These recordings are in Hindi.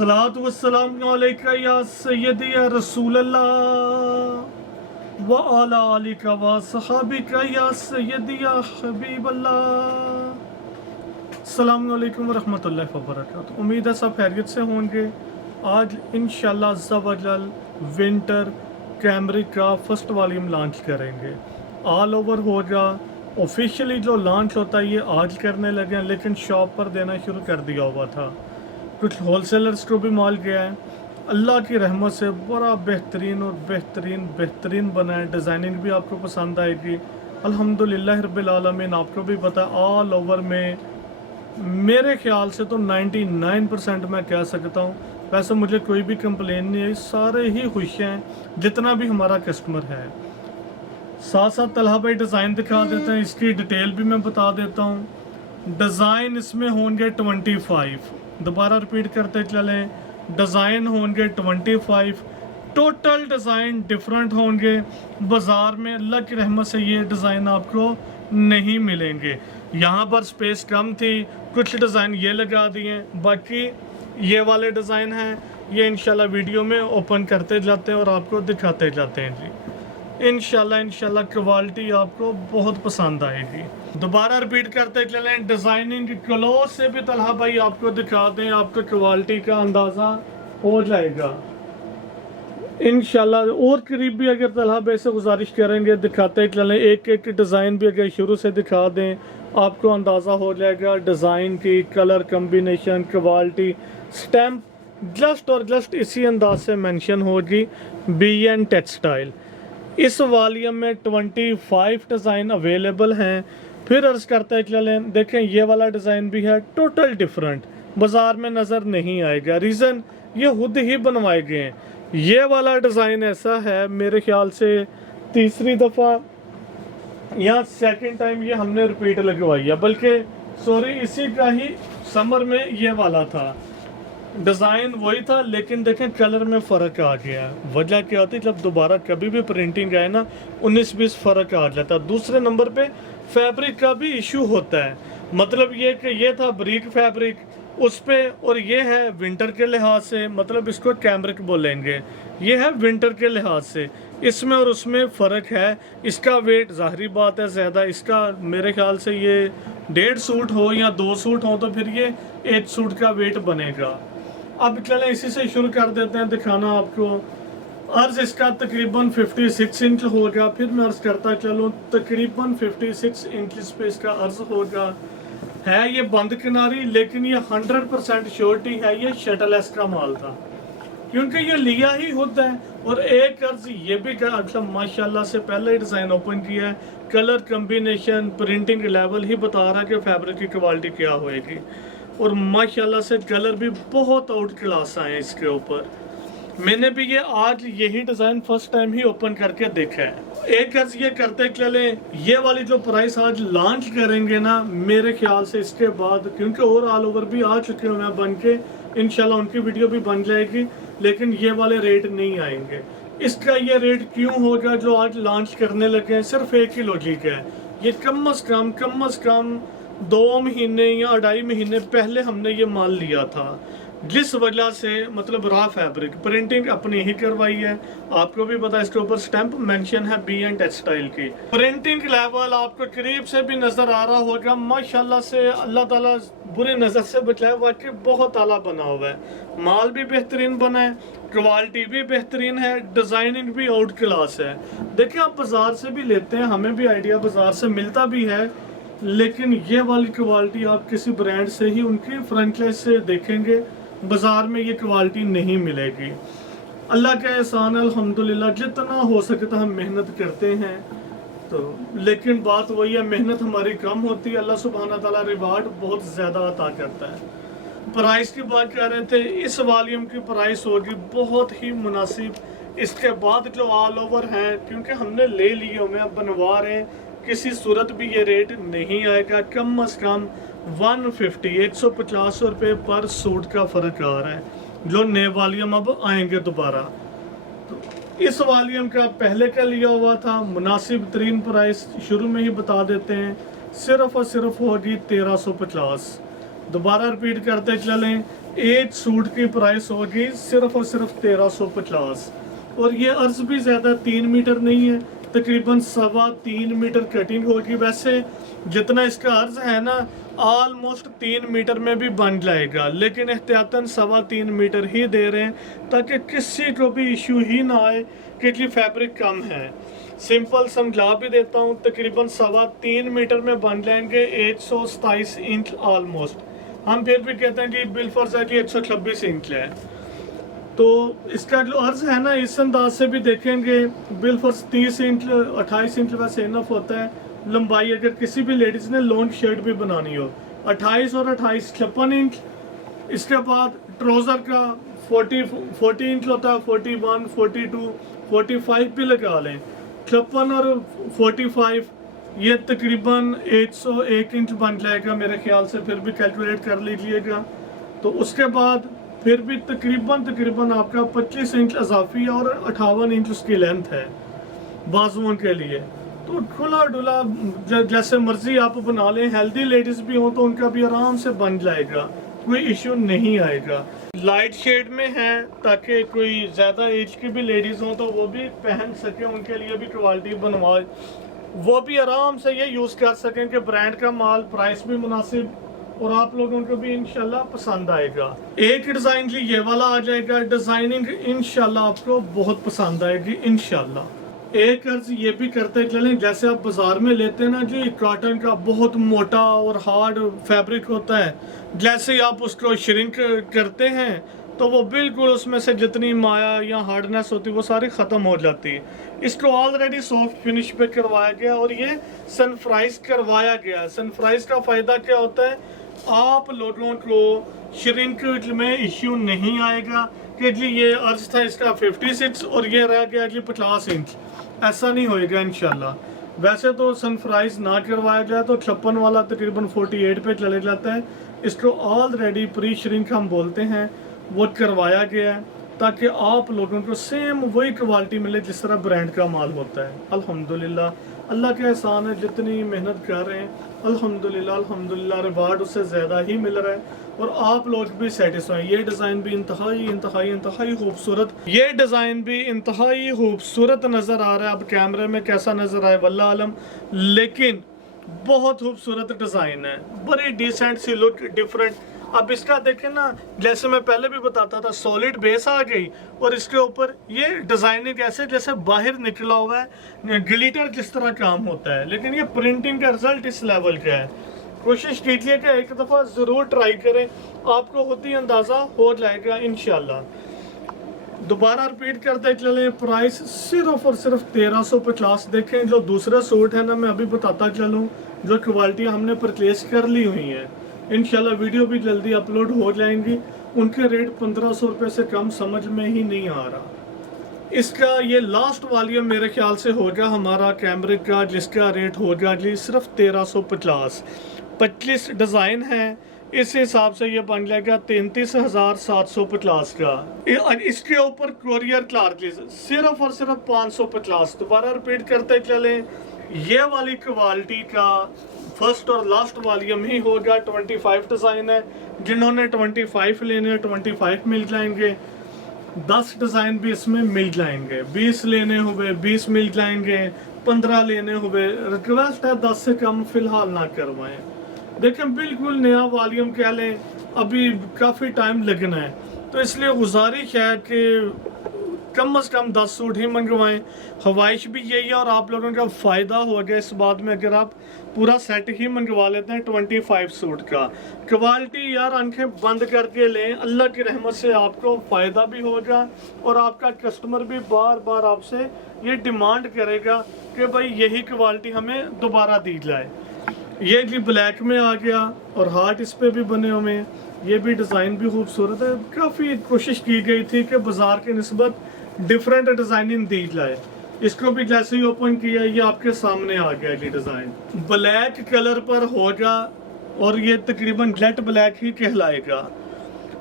अस्सलातु वस्सलामु अलैका या सय्यदी या रसूल अल्लाह व अला आलिका व सहाबिका या सय्यदी या हबीब अल्लाह। अस्सलामु अलैकुम व रहमतुल्लाहि व बरकातुहू। उम्मीद है सब खैरियत से होंगे। आज इंशाअल्लाह अज़्ज़ा व जल विंटर कैमरी का फर्स्ट वॉल्यूम लॉन्च करेंगे। ऑल ओवर होगा। ऑफिशियली जो लॉन्च होता है ये आज करने लगे हैं, लेकिन शॉप पर देना शुरू कर दिया हुआ था। कुछ होलसेलर्स को भी माल गया है। अल्लाह की रहमत से बड़ा बेहतरीन और बेहतरीन बना है। डिज़ाइनिंग भी आपको पसंद आएगी अल्हम्दुलिल्लाह रब्बिल आलमीन। आपको भी पता है ऑल ओवर में मेरे ख्याल से तो 99% मैं कह सकता हूँ। वैसे मुझे कोई भी कंप्लेन नहीं है, सारे ही खुश हैं जितना भी हमारा कस्टमर है। साथ साथ तलहा भाई डिज़ाइन दिखा देते हैं, इसकी डिटेल भी मैं बता देता हूँ। डिज़ाइन इसमें होंगे 25, दोबारा रिपीट करते चलें। डिज़ाइन होंगे 25, टोटल डिज़ाइन डिफरेंट होंगे। बाज़ार में अल्लाह की रहमत से ये डिज़ाइन आपको नहीं मिलेंगे। यहाँ पर स्पेस कम थी, कुछ डिज़ाइन ये लगा दिए, बाकी ये वाले डिज़ाइन हैं। ये इंशाल्लाह वीडियो में ओपन करते जाते हैं और आपको दिखाते जाते हैं जी। इंशाल्लाह क्वालिटी आपको बहुत पसंद आएगी। दोबारा रिपीट करते चलें। डिज़ाइनिंग क्लोज से भी तलहा भाई आपको दिखा दें, आपको क्वालिटी का अंदाज़ा हो जाएगा इंशाल्लाह। और करीब भी अगर तलहा भाई से गुजारिश करेंगे दिखाते चलें, एक एक डिज़ाइन भी अगर शुरू से दिखा दें आपको अंदाज़ा हो जाएगा डिज़ाइन की, colour combination, quality, stamp just और जस्ट इसी अंदाज से मेंशन होगी। BN textile. इस वॉल्यूम में 25 डिज़ाइन अवेलेबल हैं। फिर अर्ज़ करते चलें, देखें ये वाला डिज़ाइन भी है टोटल डिफरेंट, बाज़ार में नज़र नहीं आएगा। रीज़न ये खुद ही बनवाए गए हैं। ये वाला डिज़ाइन ऐसा है, मेरे ख्याल से तीसरी दफ़ा या सेकंड टाइम ये हमने रिपीट लगवाई है, बल्कि सॉरी इसी का ही समर में ये वाला था। डिज़ाइन वही था, लेकिन देखें कलर में फ़र्क आ गया। वजह क्या होती है, जब दोबारा कभी भी प्रिंटिंग आए ना 19-20 फ़र्क आ जाता है। दूसरे नंबर पे फैब्रिक का भी इशू होता है। मतलब ये कि ये था ब्रीक फैब्रिक उस पे, और ये है विंटर के लिहाज से, मतलब इसको कैमरिक बोलेंगे। ये है विंटर के लिहाज से, इसमें और उसमें फ़र्क है। इसका वेट ज़ाहरी बात है ज़्यादा, इसका मेरे ख्याल से ये 1.5 सूट हो या 2 सूट हो तो फिर ये 1 सूट का वेट बनेगा। अब चलें इसी से शुरू कर देते हैं दिखाना आपको। अर्ज इसका तकरीबन 56 इंच होगा। फिर मैं अर्ज करता चलूँ, तकरीबन 56 इंच पे इसका अर्ज होगा। है ये बंद किनारी, लेकिन ये 100% श्योरिटी है ये शटलेस का माल था, क्योंकि ये लिया ही खुद है। और एक अर्ज ये भी मतलब माशाल्लाह से पहले ही डिज़ाइन ओपन किया है। कलर कम्बिनेशन, प्रिंटिंग लेवल ही बता रहा है कि फैब्रिक की क्वालिटी क्या होएगी। और माशाल्लाह से कलर भी बहुत आउट क्लास आए हैं इसके ऊपर। मैंने भी ये आज यही डिज़ाइन फर्स्ट टाइम ही ओपन करके देखा है। एक अर्ज ये करते चलें, ये वाली जो प्राइस आज लॉन्च करेंगे ना, मेरे ख्याल से इसके बाद, क्योंकि और ऑल ओवर भी आ चुके हैं बन के, इंशाल्लाह उनकी वीडियो भी बन जाएगी, लेकिन ये वाले रेट नहीं आएंगे। इसका ये रेट क्यों होगा जो आज लॉन्च करने लगे हैं? सिर्फ एक ही लॉजिक है, ये कम अज़ कम 2 महीने या 2.5 महीने पहले हमने ये माल लिया था, जिस वजह से मतलब रॉ फैब्रिक प्रिंटिंग अपनी ही करवाई है। आपको भी पता है इसके ऊपर स्टैंप मेंशन है BN टेक्सटाइल की। प्रिंटिंग लेवल आपको करीब से भी नजर आ रहा होगा। माशाल्लाह से अल्लाह ताला बुरी नजर से बचाए, वाकई बहुत आला बना हुआ है। माल भी बेहतरीन बना है, क्वालिटी भी बेहतरीन है, डिजाइनिंग भी आउट क्लास है। देखिए आप बाजार से भी लेते हैं, हमें भी आइडिया बाजार से मिलता भी है, लेकिन ये वाली क्वालिटी आप किसी ब्रांड से ही उनकी फ्रेंचाइज से देखेंगे, बाज़ार में ये क्वालिटी नहीं मिलेगी। अल्लाह का एहसान है अल्हम्दुलिल्लाह, जितना हो सकता हम मेहनत करते हैं। तो लेकिन बात वही है, मेहनत हमारी कम होती है, अल्लाह सुब्हाना ताला रिवार्ड बहुत ज़्यादा अता करता है। प्राइस की बात कर रहे थे, इस वॉल्यूम की प्राइस होगी बहुत ही मुनासिब। इसके बाद जो ऑल ओवर हैं, क्योंकि हमने ले लिए हुए अब बनवा रहे हैं, किसी सूरत भी ये रेट नहीं आएगा। कम अज़ कम 150 रुपये पर सूट का फ़र्क आ रहा है, जो नए वॉल्यूम अब आएंगे दोबारा। तो इस वॉल्यूम का पहले का लिया हुआ था, मुनासिब तरीन प्राइस शुरू में ही बता देते हैं, सिर्फ और सिर्फ होगी 1350। दोबारा रिपीट करते चलें, एक सूट की प्राइस होगी सिर्फ और सिर्फ 1350। और ये अर्ज भी ज़्यादा 3 मीटर नहीं है, तकरीबन 3.25 मीटर कटिंग होगी। वैसे जितना इसका अर्ज है ना, ऑलमोस्ट 3 मीटर में भी बन जाएगा, लेकिन एहतियातन 3.25 मीटर ही दे रहे हैं ताकि किसी को भी इशू ही ना आए कि जी फैब्रिक कम है। सिंपल समझा भी देता हूँ, तकरीबन 3.25 मीटर में बन जाएंगे 127 इंच ऑलमोस्ट। हम फिर भी कहते हैं कि बिलफर्ज है कि 126 इंच है। तो इसका जो अर्ज है ना, इस अंदाज से भी देखेंगे बिलफर्ज 30 इंच 28 इंच वैसे इनफ होता है लंबाई। अगर किसी भी लेडीज़ ने लॉन्ग शर्ट भी बनानी हो, 28 और 28 56 इंच। इसके बाद ट्राउज़र का 40 इंच होता है, 41 42 45 भी लगा लें। 56 और 45 ये तकरीबन 101 इंच बन जाएगा मेरे ख्याल से, फिर भी कैलकुलेट कर लीजिएगा। तो उसके बाद फिर भी तकरीबन आपका 25 इंच अजाफी और 58 इंच उसकी लेंथ है बाजुओं के लिए। तो खुला डुला जैसे मर्जी आप बना लें। हेल्दी लेडीज़ भी हो तो उनका भी आराम से बन जाएगा, कोई इशू नहीं आएगा। लाइट शेड में है ताकि कोई ज़्यादा एज की भी लेडीज़ हो तो वो भी पहन सके, उनके लिए भी क्वालिटी बनवाए, वो भी आराम से ये यूज़ कर सकें कि ब्रांड का माल, प्राइस भी मुनासिब और आप लोगों को भी इंशाल्लाह पसंद आएगा। एक डिज़ाइन की ये वाला आ जाएगा, डिज़ाइनिंग इंशाल्लाह आपको बहुत पसंद आएगी इंशाल्लाह। एक अर्ज ये भी करते चलें, जैसे आप बाजार में लेते हैं ना जी, कॉटन का बहुत मोटा और हार्ड फैब्रिक होता है, जैसे ही आप उसको श्रिंक करते हैं तो वो बिल्कुल उसमें से जितनी माया या हार्डनेस होती है वो सारी ख़त्म हो जाती है। इसको ऑलरेडी सॉफ्ट फिनिश पे करवाया गया और ये सनफ्राइज करवाया गया। सनफ्राइज का फ़ायदा क्या होता है, आप लोगों को श्रिंक में इश्यू नहीं आएगा कि जी ये अर्ज था इसका 56 और ये रह गया जी 50 इंच, ऐसा नहीं होएगा इंशाल्लाह। वैसे तो सनफ्राइज ना करवाया गया तो 56 वाला तकरीबन 48 पे चले जाता है। इसको ऑलरेडी प्री श्रिंक हम बोलते हैं, वो करवाया गया है ताकि आप लोगों को सेम वही क्वालिटी मिले जिस तरह ब्रांड का माल होता है। अल्हम्दुलिल्लाह, अल्लाह के एहसान है, जितनी मेहनत कर रहे हैं अल्हम्दुलिल्लाह रिवार्ड उससे ज़्यादा ही मिल रहा है और आप लोग भी सेटिस्फाई। ये डिज़ाइन भी इंतहाई खूबसूरत, ये डिज़ाइन भी इंतहाई खूबसूरत नज़र आ रहा है। अब कैमरे में कैसा नज़र आए वल्लाह आलम, लेकिन बहुत खूबसूरत डिज़ाइन है, बड़ी डिसेंट सी लुक, डिफरेंट। अब इसका देखें ना, जैसे मैं पहले भी बताता था, सॉलिड बेस आ गई और इसके ऊपर ये डिज़ाइनिंग ऐसे जैसे बाहर निकला हुआ है ग्लिटर जिस तरह काम होता है, लेकिन ये प्रिंटिंग का रिजल्ट इस लेवल का है। कोशिश कीजिए कि एक दफ़ा ज़रूर ट्राई करें, आपको खुद ही अंदाज़ा हो जाएगा इंशाल्लाह। दोबारा रिपीट करते चलें, प्राइस सिर्फ और सिर्फ 1350। देखें जो दूसरा सूट है ना, मैं अभी बताता चलूँ, जो क्वालिटी हमने परचेज कर ली हुई है, इंशाल्लाह वीडियो भी जल्दी अपलोड हो जाएंगी। उनके रेट 1500 रुपये से कम समझ में ही नहीं आ रहा। इसका ये लास्ट वॉल्यूम मेरे ख्याल से होगा हमारा कैमरिक का, जिसका रेट होगा जी सिर्फ 1350। 25 डिज़ाइन है, इस हिसाब से ये बन जाएगा 33,750 का। इसके ऊपर कोरियर चार्जेस सिर्फ और सिर्फ 550। दोबारा रिपीट करते चलें, ये वाली क्वालिटी का फर्स्ट और लास्ट वॉल्यूम ही होगा। 25 डिज़ाइन है, जिन्होंने 25 लेने 25 मिल जाएंगे, 10 डिज़ाइन भी इसमें मिल जाएंगे, 20 लेने हुए 20 मिल जाएंगे, 15 लेने हुए। रिक्वेस्ट है 10 से कम फ़िलहाल ना करवाएं। देखें बिल्कुल नया वॉल्यूम कह लें, अभी काफ़ी टाइम लगना है, तो इसलिए गुजारिश है कि कम से कम 10 सूट ही मंगवाएं। ख्वाहिश भी यही है और आप लोगों का फ़ायदा होगा इस बात में अगर आप पूरा सेट ही मंगवा लेते हैं 25 सूट का। क्वालिटी यार आंखें बंद करके लें, अल्लाह की रहमत से आपको फ़ायदा भी होगा और आपका कस्टमर भी बार बार आपसे ये डिमांड करेगा कि भाई यही क्वालिटी हमें दोबारा दी जाए। ये भी ब्लैक में आ गया और हार्ट इस पे भी बने हुए हैं, ये भी डिज़ाइन भी खूबसूरत है। काफ़ी कोशिश की गई थी कि बाज़ार की निस्बत डिफरेंट डिज़ाइनिंग दी जाए। इसको भी जैसे ही ओपन किया ये आपके सामने आ गया ये डिज़ाइन, ब्लैक कलर पर होगा और ये तकरीबन जेट ब्लैक ही कहलाएगा।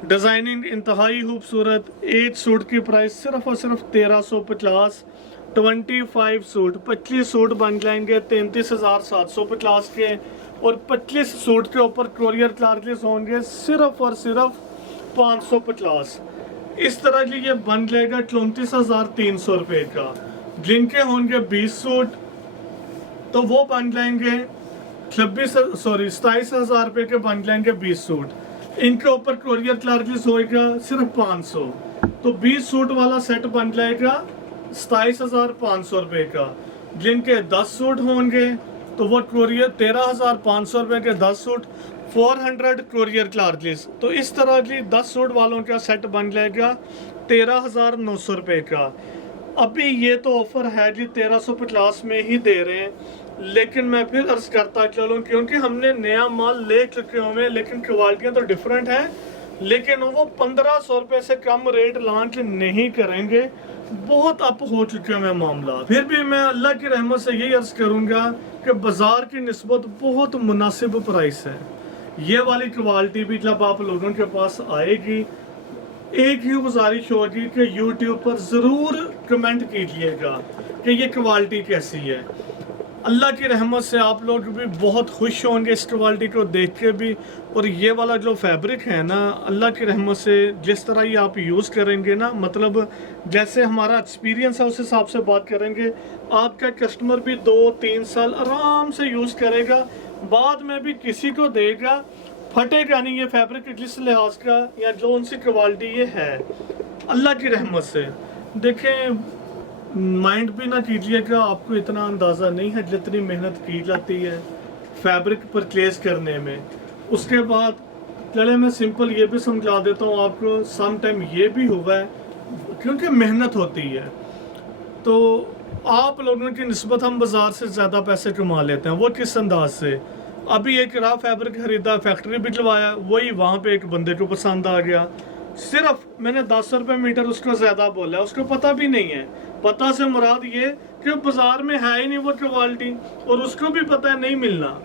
डिज़ाइनिंग इंतहाई खूबसूरत। एक सूट की प्राइस सिर्फ और सिर्फ 1350। 25 सूट 25 सूट बन जाएंगे 33,750 के। और 25 सूट के ऊपर कोरियर चार्जेस होंगे सिर्फ और सिर्फ 550। इस तरह की ये बन जाएगा 34,300 रुपये का। जिनके होंगे 20 सूट तो वो बन जाएंगे 27,000 रुपये के बन जाएंगे 20 सूट। इनके ऊपर कोरियर चार्जेस होएगा सिर्फ 500, तो 20 सूट वाला सेट बन जाएगा 27,500 रुपये का। जिनके 10 सूट होंगे तो वो कोरियर 13,500 रुपये के 10 सूट, 400 कोरियर चार्जेस। तो इस तरह की 10 सूट वालों का सेट बन जाएगा 13,900 रुपये का। अभी ये तो ऑफर है जी 1350 में ही दे रहे हैं, लेकिन मैं फिर अर्ज करता चलूँ क्योंकि हमने नया माल ले चुके हुए हैं, लेकिन क्वालिटियाँ तो डिफरेंट हैं, लेकिन वो 1500 रुपये से कम रेट लॉन्च नहीं करेंगे। बहुत अप हो चुके हैं मामला। फिर भी मैं अल्लाह की रहमत से यही अर्ज करूँगा कि बाज़ार की निस्बत बहुत मुनासिब प्राइस है। ये वाली क्वालिटी भी जब आप लोगों के पास आएगी, एक ही गुजारिश होगी कि YouTube पर ज़रूर कमेंट कीजिएगा कि ये क्वालिटी कैसी है। अल्लाह की रहमत से आप लोग भी बहुत खुश होंगे इस क्वालिटी को देख के भी। और ये वाला जो फैब्रिक है ना, अल्लाह की रहमत से जिस तरह ये आप यूज़ करेंगे ना, मतलब जैसे हमारा एक्सपीरियंस है उस हिसाब से बात करेंगे, आपका कस्टमर भी 2-3 साल आराम से यूज़ करेगा, बाद में भी किसी को देगा, फटेगा नहीं ये फैब्रिक जिस लिहाज का या जो उनसी क्वालिटी ये है। अल्लाह की रहमत से देखें, माइंड भी ना कीजिएगा, आपको इतना अंदाज़ा नहीं है जितनी मेहनत की जाती है फैब्रिक परचेज करने में। उसके बाद चले मैं सिंपल ये भी समझा देता हूँ आपको, सम टाइम ये भी हुआ है क्योंकि मेहनत होती है तो आप लोगों की निस्बत हम बाज़ार से ज़्यादा पैसे कमा लेते हैं। वो किस अंदाज से, अभी एक रा फैब्रिक खरीदा, फैक्ट्री भिजवाया, वही वहाँ पे एक बंदे को पसंद आ गया, सिर्फ मैंने 10 रुपये मीटर उसको ज़्यादा बोला, उसको पता भी नहीं है। पता से मुराद ये कि बाज़ार में है ही नहीं वो क्वालिटी, और उसको भी पता है नहीं मिलना।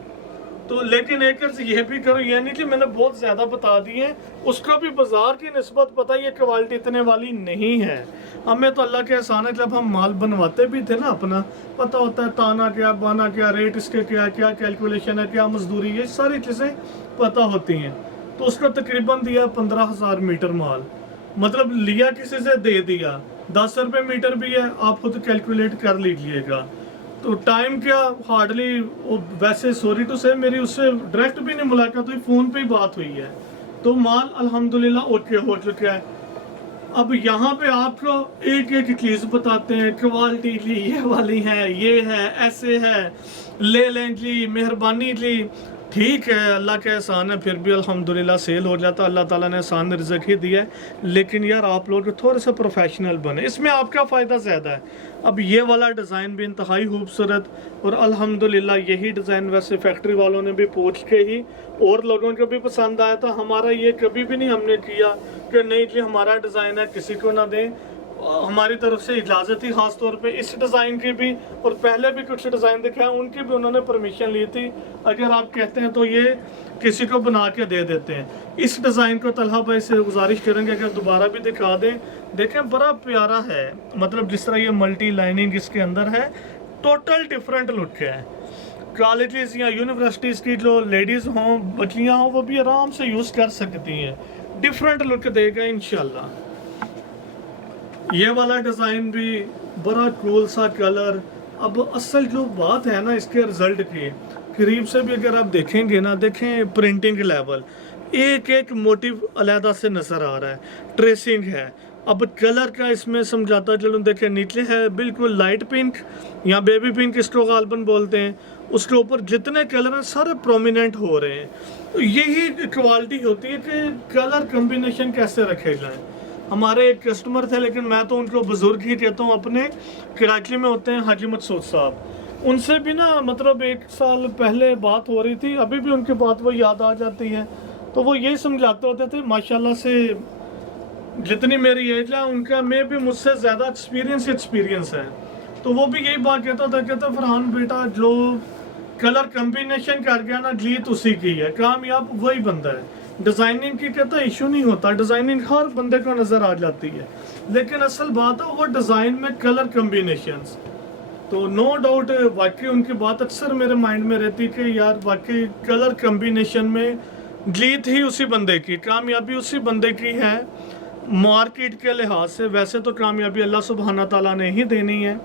तो लेकिन एक अर्ज ये भी करो, ये नहीं कि मैंने बहुत ज़्यादा बता दिए, उसको भी बाज़ार की निस्बत पता ये क्वालिटी इतने वाली नहीं है। हमें तो अल्लाह के एहसान है, जब हम माल बनवाते भी थे ना अपना, पता होता है ताना क्या, बाना क्या, रेट इसके क्या क्या कैलकुलेशन है, क्या मजदूरी, ये सारी चीज़ें पता होती हैं। तो उसको तकरीबन दिया 15,000 मीटर माल, मतलब लिया किसी से दे दिया, 10 रुपये मीटर भी है, आप खुद कैलकुलेट कर लीजिएगा। तो टाइम क्या हार्डली, वैसे सॉरी टू से मेरी उससे डायरेक्ट भी नहीं मुलाकात हुई, फ़ोन पे ही बात हुई है, तो माल अल्हम्दुलिल्लाह ओके हो चुका है। अब यहाँ पे आपको एक एक चीज़ बताते हैं, क्वालिटी जी ये वाली है, ये है, ऐसे है, ले लें जी, मेहरबानी जी। ठीक है, अल्लाह का एहसान है, फिर भी अल्हम्दुलिल्लाह सेल हो जाता, अल्लाह ताला ने आसान रिज़्क़ ही दिया है। लेकिन यार आप लोग थोड़ा सा प्रोफेशनल बने, इसमें आपका फ़ायदा ज़्यादा है। अब ये वाला डिज़ाइन भी इंतहाई खूबसूरत, और अल्हम्दुलिल्लाह यही डिज़ाइन वैसे फैक्ट्री वालों ने भी पूछ के ही और लोगों को भी पसंद आया था। हमारा ये कभी भी नहीं हमने किया कि नहीं जी हमारा डिज़ाइन है किसी को ना दें, हमारी तरफ से इजाज़त थी, ख़ास तौर पे इस डिज़ाइन की भी, और पहले भी कुछ डिज़ाइन दिखाया उनकी भी उन्होंने परमिशन ली थी, अगर आप कहते हैं तो ये किसी को बना के दे देते हैं। इस डिज़ाइन को तलहा भाई से गुजारिश करेंगे अगर दोबारा भी दिखा दें। देखें बड़ा प्यारा है, मतलब जिस तरह ये मल्टी लाइनिंग इसके अंदर है, टोटल डिफरेंट लुक है। कॉलेजेस या यूनिवर्सिटीज़ की जो लेडीज़ हों, बच्चियाँ हों, वो भी आराम से यूज़ कर सकती हैं, डिफरेंट लुक देगा इंशाल्लाह। ये वाला डिज़ाइन भी बड़ा कूल सा कलर। अब असल जो बात है ना इसके रिज़ल्ट की, करीब से भी अगर आप देखेंगे ना, देखें प्रिंटिंग लेवल, एक एक मोटिव अलहदा से नज़र आ रहा है, ट्रेसिंग है। अब कलर का इसमें समझाता चलूँ, देखें नीचे है बिल्कुल लाइट पिंक या बेबी पिंक इसको गालबन बोलते हैं, उसके ऊपर जितने कलर हैं सारे प्रोमिनेंट हो रहे हैं। तो यही क्वालिटी होती है कि कलर कम्बिनेशन कैसे रखे जाएँ। हमारे एक कस्टमर थे, लेकिन मैं तो उनको बुजुर्ग ही कहता हूँ, अपने कराची में होते हैं हाजी मकसूद साहब, उनसे भी ना मतलब 1 साल पहले बात हो रही थी, अभी भी उनकी बात वो याद आ जाती है। तो वो यही समझाते होते थे, माशाल्लाह से जितनी मेरी एज है उनका में भी मुझसे ज़्यादा एक्सपीरियंस है। तो वो भी यही बात कहता था, कहता फरहान बेटा जो कलर कम्बिनेशन कर गया ना, जीत उसी की है, कामयाब वही बंदा है। डिज़ाइनिंग की कहता इशू नहीं होता, डिज़ाइनिंग हर बंदे को नज़र आ जाती है, लेकिन असल बात है वो डिज़ाइन में कलर कम्बिनेशंस। तो नो डाउट वाकई उनकी बात अक्सर मेरे माइंड में रहती कि यार वाकई कलर कम्बिनेशन में जीत ही उसी बंदे की, कामयाबी उसी बंदे की है मार्केट के लिहाज से। वैसे तो कामयाबी अल्लाह सुब्हाना ताला ने ही देनी है,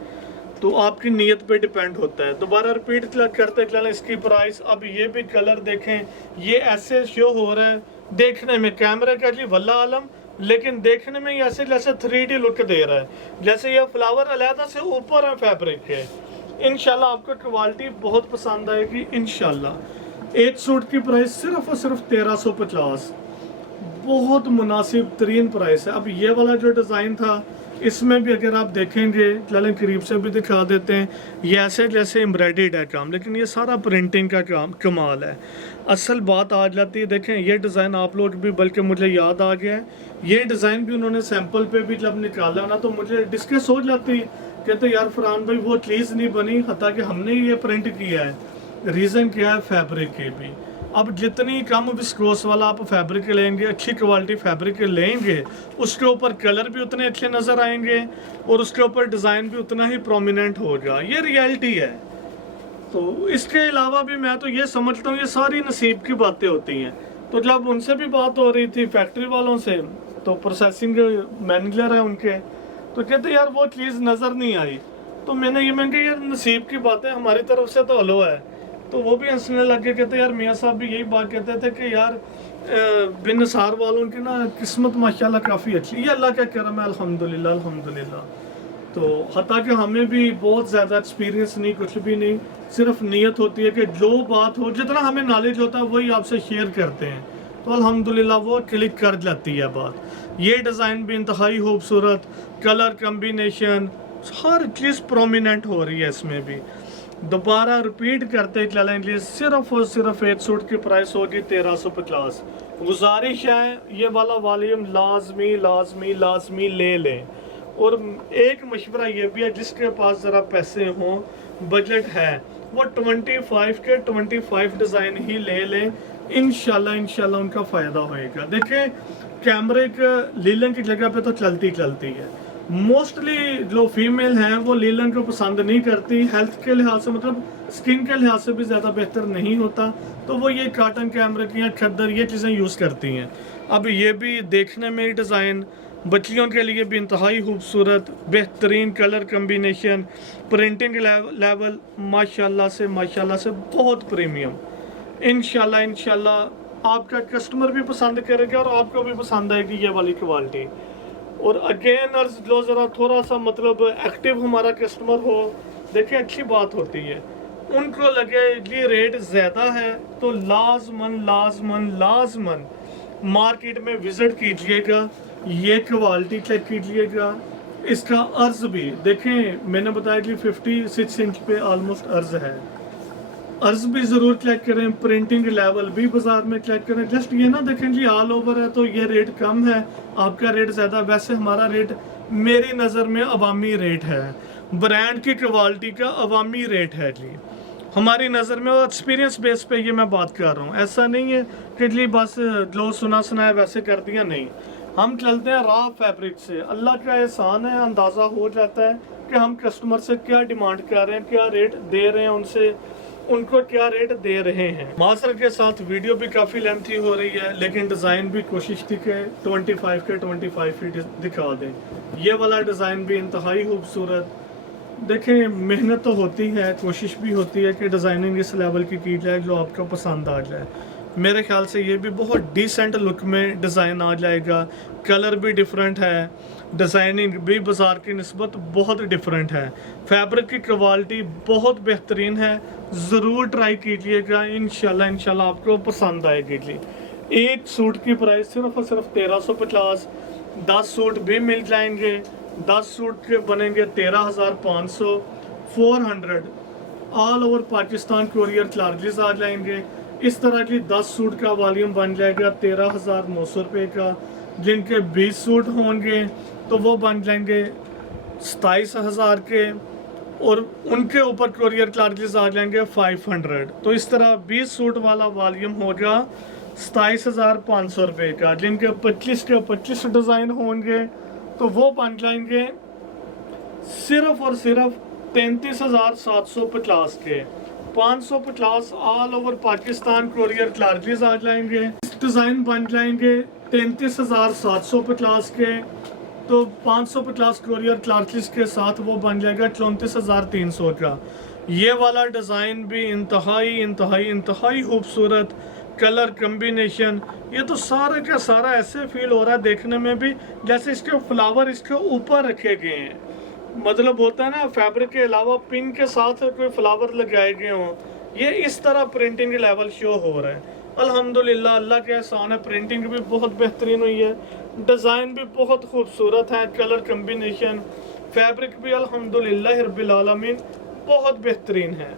तो आपकी नीयत पे डिपेंड होता है। दोबारा रिपीट करते चलें इसकी प्राइस। अब ये भी कलर देखें, ये ऐसे शो हो रहा है देखने में, कैमरे का जी वल्ला आलम, लेकिन देखने में ऐसे जैसे 3D लुक दे रहा है, जैसे ये फ्लावर अलहदा से ऊपर है फैब्रिक के। इंशाल्लाह आपको क्वालिटी बहुत पसंद आएगी इंशाल्लाह। एक सूट की प्राइस सिर्फ और सिर्फ 1350, बहुत मुनासिब तरीन प्राइस है। अब ये वाला जो डिज़ाइन था इसमें भी अगर आप देखेंगे, चलें करीब से भी दिखा देते हैं, ये ऐसे जैसे एम्ब्रॉयडर्ड है काम, लेकिन ये सारा प्रिंटिंग का काम कमाल है। असल बात आ जाती है, देखें ये डिज़ाइन आप लोग भी, बल्कि मुझे याद आ गया है, ये डिज़ाइन भी उन्होंने सैंपल पे भी जब निकाला ना तो मुझे डिस्कस हो जाती, कहते यार फरहान भाई वो चीज़ नहीं बनी, हता कि हमने ये प्रिंट किया है। रीज़न क्या है, फैब्रिक के भी। अब जितनी कम विस्कोस वाला आप फैब्रिक लेंगे, अच्छी क्वालिटी फैब्रिक लेंगे, उसके ऊपर कलर भी उतने अच्छे नज़र आएंगे और उसके ऊपर डिज़ाइन भी उतना ही प्रोमिनेंट होगा। ये रियलिटी है। तो इसके अलावा भी मैं तो ये समझता हूँ ये सारी नसीब की बातें होती हैं। तो जब उनसे भी बात हो रही थी फैक्ट्री वालों से, तो प्रोसेसिंग मैनेजर है उनके, तो कहते यार वो चीज़ नज़र नहीं आई। तो मैंने ये नसीब की बातें, हमारी तरफ से तो हलो है। तो वो भी हंसने लगे, कहते यार मियाँ साहब भी यही बात कहते थे कि यार बिन नसार वालों की ना किस्मत माशाल्लाह काफ़ी अच्छी, ये अल्लाह का करम है, अल्हम्दुलिल्लाह अल्हम्दुलिल्लाह। तो हता कि हमें भी बहुत ज़्यादा एक्सपीरियंस नहीं, कुछ भी नहीं, सिर्फ नीयत होती है कि जो बात हो, जितना हमें नॉलेज होता है वही आपसे शेयर करते हैं, तो अल्हम्दुलिल्लाह वो क्लिक कर जाती है बात। ये डिज़ाइन भी इंतहाई खूबसूरत, कलर कम्बिनेशन हर चीज़ प्रोमिनेंट हो रही है इसमें भी। दोबारा रिपीट करते चलेंगे, सिर्फ और सिर्फ एक सूट की प्राइस होगी 1350। गुजारिश है ये वाला वॉल्यूम लाजमी लाजमी लाजमी ले लें। और एक मशवरा ये भी है, जिसके पास ज़रा पैसे हों, बजट है, वो 25 के 25 डिज़ाइन ही ले लें, इंशाल्लाह उनका फ़ायदा होएगा। देखें कैमरे का लीलन की जगह पे तो चलती है, मोस्टली जो फीमेल हैं वो लीलन को पसंद नहीं करती, हेल्थ के लिहाज से, मतलब स्किन के लिहाज से भी ज़्यादा बेहतर नहीं होता, तो वो ये कॉटन कैमरे की या खद्दर ये चीज़ें यूज़ करती हैं। अब ये भी देखने में डिज़ाइन बच्चियों के लिए भी इंतहाई खूबसूरत, बेहतरीन कलर कम्बिनेशन, प्रिंटिंग लेवल माशाल्लाह से बहुत प्रीमियम। इंशाल्लाह आपका कस्टमर भी पसंद करेगा और आपको भी पसंद आएगी ये वाली क्वालिटी। और अगेन जो ज़रा थोड़ा सा मतलब एक्टिव हमारा कस्टमर हो, देखिए अच्छी बात होती है, उनको लगे ये रेट ज़्यादा है तो लाजमन मार्केट में विज़िट कीजिएगा, ये क्वालिटी चेक कीजिएगा। इसका अर्ज़ भी देखें, मैंने बताया कि 56 इंच पे ऑलमोस्ट अर्ज़ है, अर्ज भी ज़रूर चेक करें, प्रिंटिंग लेवल भी बाजार में चेक करें। जस्ट ये ना देखें जी ऑल ओवर है तो ये रेट कम है, आपका रेट ज़्यादा, वैसे हमारा रेट मेरी नज़र में अवामी रेट है, ब्रांड की क्वालिटी का अवामी रेट है जी हमारी नज़र में। और एक्सपीरियंस बेस पे ये मैं बात कर रहा हूँ, ऐसा नहीं है कि जी बस जो सुना है वैसे कर दिया, नहीं, हम चलते हैं रॉ फैब्रिक से। अल्लाह का एहसान है, अंदाज़ा हो जाता है कि हम कस्टमर से क्या डिमांड कर रहे हैं, क्या रेट दे रहे हैं, उनसे उनको क्या रेट दे रहे हैं। मासर के साथ वीडियो भी काफ़ी लेंथी हो रही है, लेकिन डिज़ाइन भी कोशिश थी कि 25 के 25 ही दिखा दें। ये वाला डिज़ाइन भी इंतहाई खूबसूरत। देखें मेहनत तो होती है, कोशिश भी होती है कि डिज़ाइनिंग इस लेवल की जाए जो आपको पसंद आ जाए। मेरे ख्याल से ये भी बहुत डिसेंट लुक में डिज़ाइन आ जाएगा, कलर भी डिफरेंट है, डिज़ाइनिंग भी बाज़ार की निस्बत बहुत डिफरेंट है, फैब्रिक की क्वालिटी बहुत बेहतरीन है, ज़रूर ट्राई कीजिएगा, इंशाल्लाह आपको पसंद आएगी जी। एक सूट की प्राइस सिर्फ और सिर्फ 1350, 10 सूट भी मिल जाएंगे, 10 सूट के बनेंगे 13,500, 400 all over Pakistan courier charges आ जाएंगे। इस तरह की 10 सूट का वॉल्यूम बन जाएगा 13,900 रुपये का। जिनके 20 सूट होंगे तो वो बन जाएंगे 27,000 के, और उनके ऊपर कोरियर चार्जेस आ जाएंगे 500। तो इस तरह 20 सूट वाला वॉल्यूम होगा 27,500 रुपये का। जिनके 25 के 25 डिज़ाइन होंगे तो वो बन जाएंगे सिर्फ और सिर्फ 33,750 के 550 all over Pakistan courier charges आ जाएंगे। इस डिज़ाइन बन जाएंगे 33,750 के, तो 550 कोरियर चार्जेस के साथ वो बन जाएगा 34,300 का। ये वाला डिज़ाइन भी इंतहाई खूबसूरत कलर कम्बिनेशन। ये तो सारा का सारा ऐसे फील हो रहा है देखने में भी जैसे इसके फ्लावर इसके ऊपर रखे गए हैं। मतलब होता है ना फैब्रिक के अलावा पिन के साथ कोई फ्लावर लगाए गए हों, ये इस तरह प्रिंटिंग लेवल शो हो रहा है। अल्हम्दुलिल्लाह, अल्लाह के एहसान है, प्रिंटिंग भी बहुत बेहतरीन हुई है, डिज़ाइन भी बहुत खूबसूरत है, कलर कम्बिनेशन, फैब्रिक भी अल्हम्दुलिल्लाह रब्बिल आलमीन बहुत बेहतरीन है।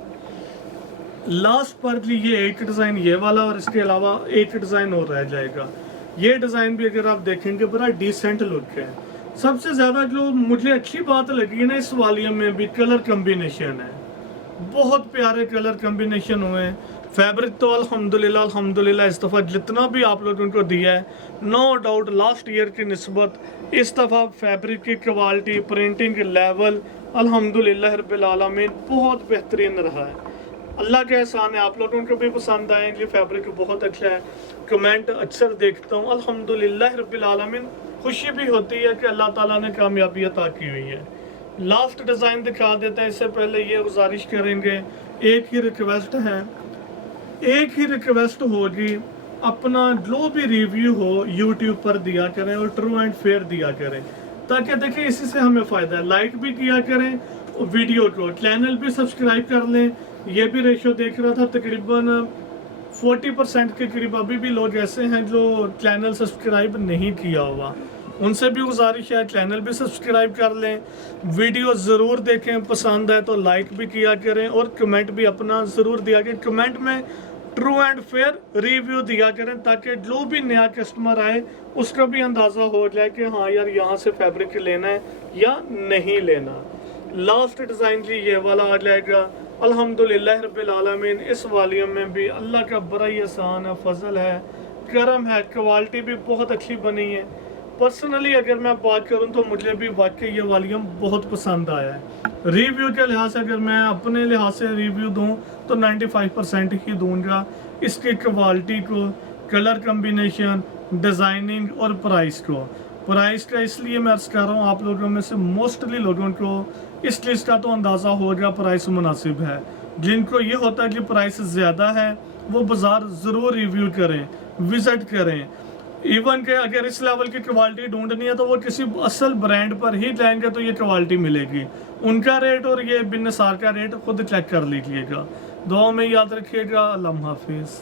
लास्ट पर भी ये एक डिज़ाइन ये वाला और इसके अलावा एक डिज़ाइन और रह जाएगा। ये डिज़ाइन भी अगर आप देखेंगे बड़ा डिसेंट लुक है। सबसे ज़्यादा जो मुझे अच्छी बात लगी ना इस वॉल्यूम में भी कलर कम्बिनेशन है, बहुत प्यारे कलर कम्बिनेशन हुए हैं। फैब्रिक तो अल्हम्दुलिल्लाह इस दफ़ा जितना भी आप लोगों को दिया है नो डाउट लास्ट ईयर की निस्बत इस दफ़ा फैब्रिक की क्वालिटी प्रिंटिंग लेवल अल्हम्दुलिल्लाह रब्बिल आलमीन बहुत बेहतरीन रहा है। अल्लाह के एहसान है, आप लोगों को भी पसंद आए। ये फैब्रिक बहुत अच्छा है, कमेंट अक्सर देखता हूँ। अल्हम्दुलिल्लाह रब्बिल आलमीन खुशी भी होती है कि अल्लाह ताला ने कामयाबी अता की हुई है। लास्ट डिज़ाइन दिखा देते हैं, इससे पहले ये गुजारिश करेंगे, एक ही रिक्वेस्ट होगी, अपना जो भी रिव्यू हो यूट्यूब पर दिया करें और ट्रू एंड फेयर दिया करें, ताकि देखिए इसी से हमें फ़ायदा है। लाइक भी किया करें वीडियो को, चैनल भी सब्सक्राइब कर लें। ये भी रेशो देख रहा था तकरीबन 40% के करीब अभी भी लोग ऐसे हैं जो चैनल सब्सक्राइब नहीं किया हुआ। उनसे भी गुजारिश है चैनल भी सब्सक्राइब कर लें, वीडियो ज़रूर देखें, पसंद है तो लाइक भी किया करें और कमेंट भी अपना ज़रूर दिया करें। कमेंट में ट्रू एंड फेयर रिव्यू दिया करें ताकि जो भी नया कस्टमर आए उसका भी अंदाज़ा हो जाए कि हाँ यार यहाँ से फैब्रिक लेना है या नहीं लेना। लास्ट डिज़ाइन जी ये वाला आ जाएगा। अल्हम्दुलिल्लाह रब्बिल आलमीन इस वॉल्यूम में भी अल्लाह का बड़ा ही एहसान है, फजल है, करम है, क्वालिटी भी बहुत अच्छी बनी है। पर्सनली अगर मैं बात करूं तो मुझे भी वाकई ये वॉल्यूम बहुत पसंद आया है। रिव्यू के लिहाज से अगर मैं अपने लिहाज से रिव्यू दूं तो 95% ही दूंगा इसकी क्वालिटी को, कलर कम्बिनेशन, डिज़ाइनिंग और प्राइस को। प्राइस का इसलिए मैं अर्ज़ कर रहा हूँ, आप लोगों में से मोस्टली लोगों को इस चीज़ का तो अंदाज़ा होगा प्राइस मुनासिब है। जिनको ये होता है कि प्राइस ज़्यादा है वो बाज़ार ज़रूर रिव्यू करें, विज़िट करें। इवन के अगर इस लेवल की क्वालिटी ढूंढनी है तो वो किसी असल ब्रांड पर ही जाएंगे तो ये क्वालिटी मिलेगी। उनका रेट और ये बिन निसार का रेट खुद चेक कर लीजिएगा। दुआ में याद रखिएगा। अल्लाह हाफिज़।